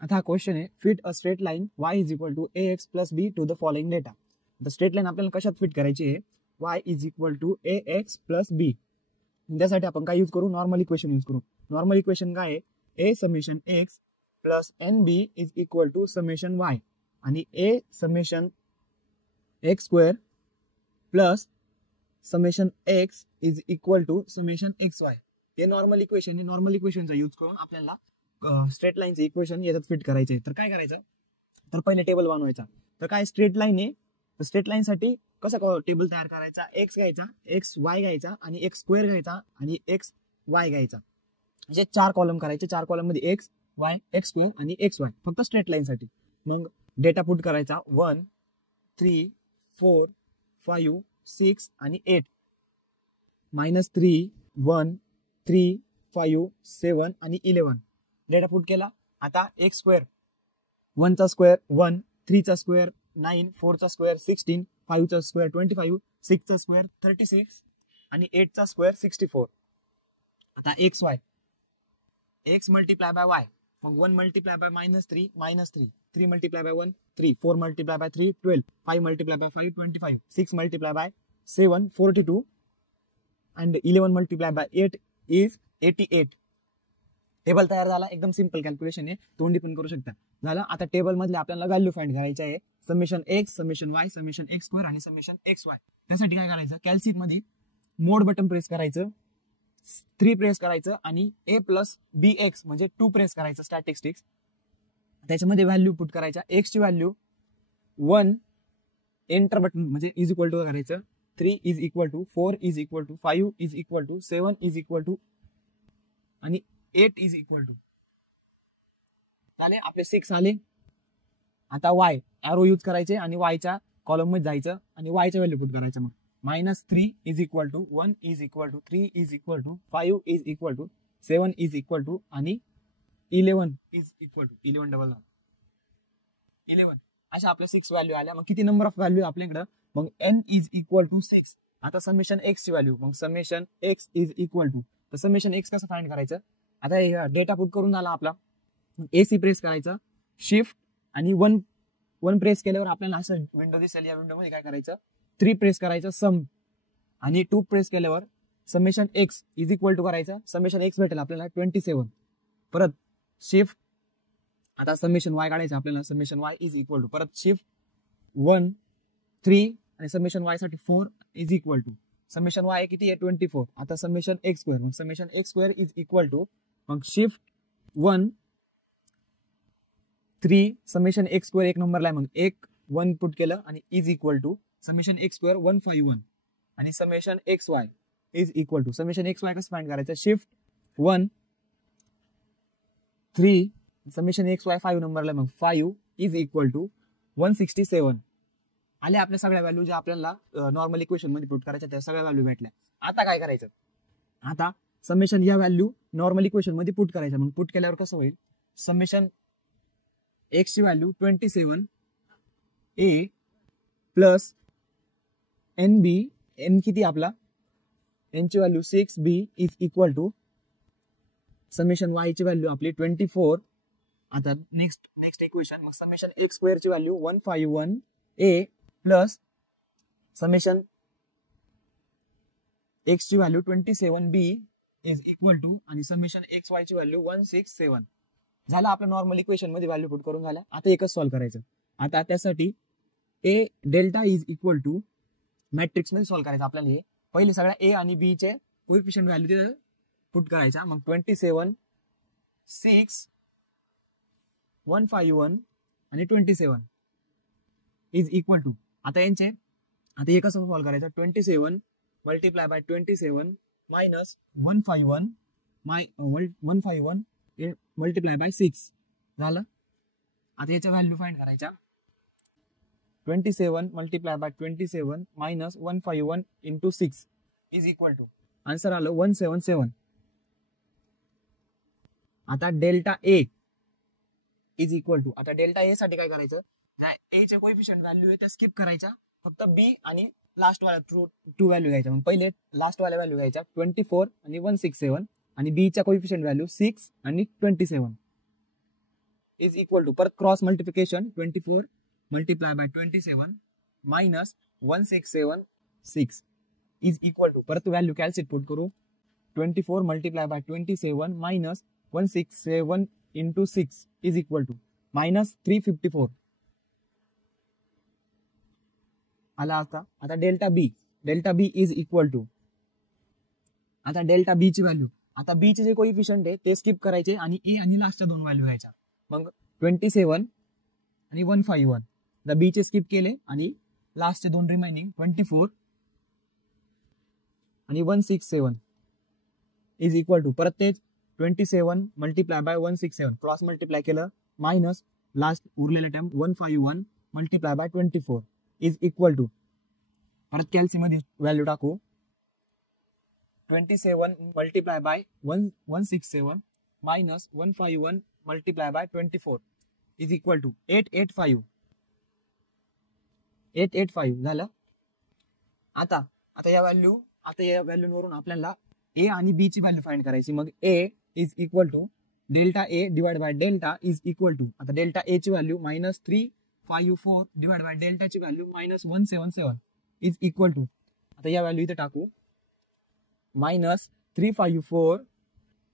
आता हा क्वेश्चन आहे, fit a straight line y is equal to ax plus B to the following data. तर straight line आपल्याला कशात फिट करायची आहे, y is equal to ax plus B. त्यासाठी आपण काय यूज करू, नॉर्मल इक्वेशन यूज करू. नॉर्मल इक्वेशन काय आहे, a summation x plus N B is equal to summation y आणि a summation x square plus summation x is equal to summation xy. Hey normal equation आहे. नॉर्मल इक्वेशनचा यूज करून आपल्याला स्ट्रेट लाईनचे इक्वेशन याच्यात फिट करायचे. तर काय करायचं, तर पहिले टेबल बनवायचा. तर काय स्ट्रेट लाईन आहे, तर स्ट्रेट लाईन साठी कसं टेबल तयार करायचा, एक्स घ्यायचा, एक्स वाय घ्यायचा आणि एक्स स्क्वेअर घ्यायचा आणि एक्स वाय घ्यायचा. म्हणजे 4 कॉलम करायचे. 4 कॉलम मध्ये एक्स वाय एक्स स्क्वेअर आणि एक्स वाय फक्त स्ट्रेट लाईन साठी. मग डेटा पुट करायचा 1 3 4 5 6 आणि 8 -3 1 3 5 7 आणि 11 डेटा पुट केला. आता एक्स स्क्वेअर 1 चा स्क्वेअर 1 3 चा स्क्वेअर 9 4 चा स्क्वेअर 16 5 चा स्क्वेअर 25 6 चा स्क्वेअर 36 आणि 8 चा स्क्वेअर 64. आता एक्स वाय, x multiply by Y, mug 1 multiply by -3 -3 3 multiply by 1 3 4 multiply by 3 12 5 multiply by 5 25 6 multiply by 7 42 and 11 मल्टिप्लाय बाय 8 इज 88. टेबल तयार झाला. एकदम सिंपल कॅल्क्युलेशन आहे, तोंडी पण करू शकता. झालं. आता टेबल मधले आपल्याला व्हॅल्यू फाइंड करायची आहे, समेशन एक्स समेशन वाय समेशन एक्स स्क्वेअर आणि समेशन एक्स वाय. त्यासाठी काय करायचं, कॅल्सीट मध्ये मोड बटन प्रेस करायचं, 3 प्रेस करायचं आणि a प्लस बी एक्स म्हणजे 2 प्रेस करायचं स्टॅटिस्टिक्स. त्याच्यामध्ये व्हॅल्यू पुट करायच्या. एक्स ची व्हॅल्यू 1 एंटर बटन म्हणजे इज इक्वल टू करायचं, 3 is equal to 4 is equal to 5 is equal to 7 is equal to आणि 8 इज इक्वल टू झाले. आपले 6 आले. आता वाय एरो यूज करायचे आणि वायच्या कॉलम मध्ये जायचं आणि वायच्या व्हॅल्यू पुट करायचं. मग -3 is equal to 1 is equal to 3 is equal to 5 is equal to 7 is equal to आणि 11 इज इक्वल टू 11 अशा आपल्या 6 व्हॅल्यू आल्या. मग किती नंबर ऑफ व्हॅल्यू आपल्याकडे, मग n इज इक्वल टू 6. आता समेशन एक्स ची व्हॅल्यू, मग summation X is equal to, तर समेशन एक्स कसं फाइंड करायचं. आता डेटा पुट करून झाला आपला. एसी प्रेस करायचं, शिफ्ट आणि 1 प्रेस केल्यावर आपल्याला असं विंडो दिसेल. या विंडो मध्ये काय करायचं, 3 प्रेस करायचं सम आणि 2 प्रेस केल्यावर summation X is equal to करायचं. समेशन एक्स भेटेल आपल्याला 27. परत शिफ्ट, आता समेशन वाय काढायचं आपल्याला, summation y is equal to, परत शिफ्ट 1 3 आणि समेशन वाय साठी 4 is equal to, summation y किती आहे 24. आता समेशन एक्स स्क्वेअर, मग summation x square is equal to, मग शिफ्ट 1 3 समेशन एक्स स्क्वेअर एक नंबरला आहे, मग 1 पुट केलं आणि is equal to summation x square 151 आणि summation x y is equal to, summation x y कसं फाइंड करायचं, शिफ्ट 1 3 समेशन एक्स वाय 5 नंबरला आहे, मग 5 इज इक्वल टू 167. आले आपल्या सगळ्या व्हॅल्यू ज्या आपल्याला नॉर्मल इक्वेशन मध्ये पुट करायच्या त्या सगळ्या व्हॅल्यू भेटल्या. आता काय करायचं, आता समेशन या व्हॅल्यू नॉर्मल इक्वेशन मध्ये पुट करायचं. मग पुट केल्यावर कसं होईल, समेशन एक्स ची value 27 a plus N b, n किती आपला, एन ची value 6 b is equal to summation y ची व्हॅल्यू आपली 24. आता नेक्स्ट इक्वेशन, मग समेशन एक्स स्क्वेअर ची value 151 a plus summation x ची value 27 b is equal to आणि समेशन एक्स वाय ची व्हॅल्यू 167. झालं. आपल्या नॉर्मल इक्वेशन मध्ये व्हॅल्यू पुट करून झाल्या. आता एकच सॉल्व्ह करायचं. आता त्यासाठी a delta is equal to matrix मध्ये सॉल्व्ह करायचं आपल्याला. हे पहिले सगळ्या ए आणि बी चे कोएफिशिएंट व्हॅल्यू तिथे पुट करायचा. मग 27 6 151 आणि 27 इज इक्वल टू, आता यांचे आता हे कसं सॉल्व्ह करायचं, 27 multiply by 27 minus 151 multiply by 6 झालं. आता याच्या व्हॅल्यू फाइंड करायच्या. 27 multiply by 27 minus 151 into 6 is equal to, answer आलं 177. आता delta A is equal to, आता डेल्टा ए साठी काय करायचं, ए चे कोएफिशिएंट व्हॅल्यू आहे त्या स्किप करायच्या, फक्त बी आणि लास्ट वाला टू व्हॅल्यू घ्यायच्या. मग पहिले लास्ट वाल्या व्हॅल्यू घ्यायच्या 24 आणि 167 आणि बी च्या कोएफिशिएंट व्हॅल्यू 6 आणि 27. इज इक्वल टू परत cross multiplication 24 multiply by 27 minus 1676 is equal to परत व्हॅल्यू कॅल्क्युलेट पुट करू 24 multiply by 27 minus 167 into 6 is equal to minus 354 आला. आता delta B is equal to आता डेल्टा बी ची value आता B चे जे कोइफिशियंट आहे ते स्किप करायचे आणि ए आणि लास्टच्या दोन व्हॅल्यू घ्यायच्या. मग 27 आणि 151 द बी चे स्किप केले आणि लास्टचे दोन रिमेनिंग 24 आणि 167 इज इक्वल टू परत तेच 27 मल्टिप्लाय बाय 167 क्रॉस मल्टिप्लाय केलं मायनस लास्ट उरलेला time 151 multiply by 24 is equal to परत कॅल्सी मध्ये व्हॅल्यू टाकू 27 multiply by 167 minus 151 multiply by 24 is equal to 885 झालं. आता या व्हॅल्यूवरून आपल्याला ए आणि बी ची व्हॅल्यू फाइंड करायची. मग a is equal to delta a divide by delta is equal to आता डेल्टा ए ची व्हॅल्यू -354 डिवाइड बाय डेल्टा ची व्हॅल्यू -177 इज इक्वल टू आता या व्हॅल्यू इथे टाकू -354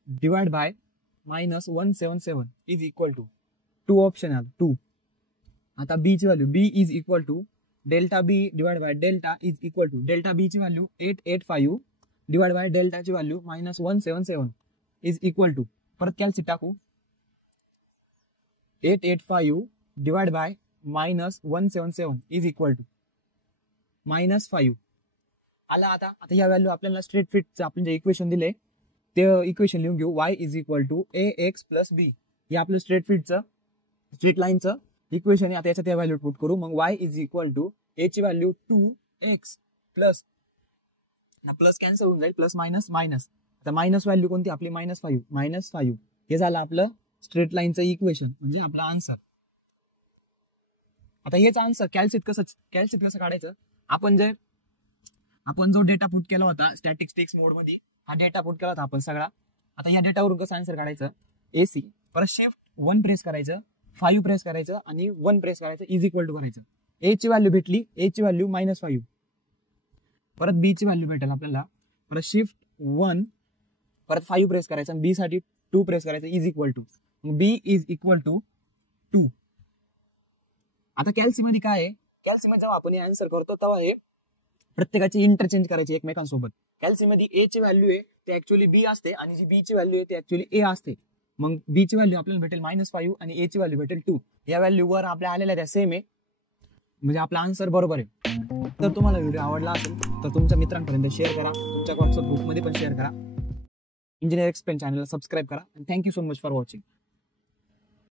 divide by -177 is equal to 2 option आहे 2. आता बी ची value b is equal to delta b divide by delta is equal to delta B ची value 885 divide by delta ची value -177 is equal to परत कॅल्सी टाकू 885 divide by -177 is equal to -5 आला. आता या व्हॅल्यू आपल्याला स्ट्रेट फिटचं आपण जे इक्वेशन दिले ते इक्वेशन लिहून घेऊ. y is equal to ax plus b हे आपलं स्ट्रेट लाईनचं इक्वेशन आहे. आता याच्यात त्या व्हॅल्यू पुट करू. मग y is equal to a ची value 2x plus plus cancel होऊन जाईल प्लस मायनस मायनस. आता मायनस व्हॅल्यू कोणती आपली -5 हे झालं आपलं स्ट्रेट लाईनचं इक्वेशन म्हणजे आपला आन्सर. आता हेच आन्सर कॅल्क्युलेट कसं काढायचं. आपण जो डेटा पुट केला होता स्टॅटिस्टिक्स मोड मध्ये हा डेटा पुट केला होता आपण सगळा. आता या डेटावरून कसं आन्सर काढायचं AC परत शिफ्ट 1 प्रेस करायचं 5 प्रेस करायचं आणि 1 प्रेस करायचं इज इक्वल टू करायचं. A ची व्हॅल्यू भेटली A ची व्हॅल्यू -5 परत B ची व्हॅल्यू भेटेल आपल्याला परत शिफ्ट 1 परत 5 प्रेस करायचं आणि B साठी 2 प्रेस करायचं is equal to B is equal to 2. आता कॅल्सी मध्ये काय आहे कॅल्सी मध्ये जेव्हा आपण आन्सर करतो तेव्हा हे प्रत्येकाची इंटरचेंज करायची एकमेकांसोबत. कॅल्सी मध्ये A ची व्हॅल्यू आहे ते ऍक्च्युअली B असते आणि जी B ची व्हॅल्यू आहे ते ऍक्च्युअली A असते. मग B ची व्हॅल्यू आपल्याला भेटेल -5 आणि A ची व्हॅल्यू भेटेल 2. या व्हॅल्यू वर आपल्या आलेल्या त्या सेम आहे म्हणजे आपला आन्सर बरोबर आहे. तर तुम्हाला व्हिडिओ आवडला असेल तर तुमच्या मित्रांपर्यंत शेअर करा, तुमच्या व्हॉट्सअप ग्रुपमध्ये पण शेअर करा. इंजिनियर एक्सप्लेन चॅनलला सबस्क्राईब करा. Thank you so much for watching.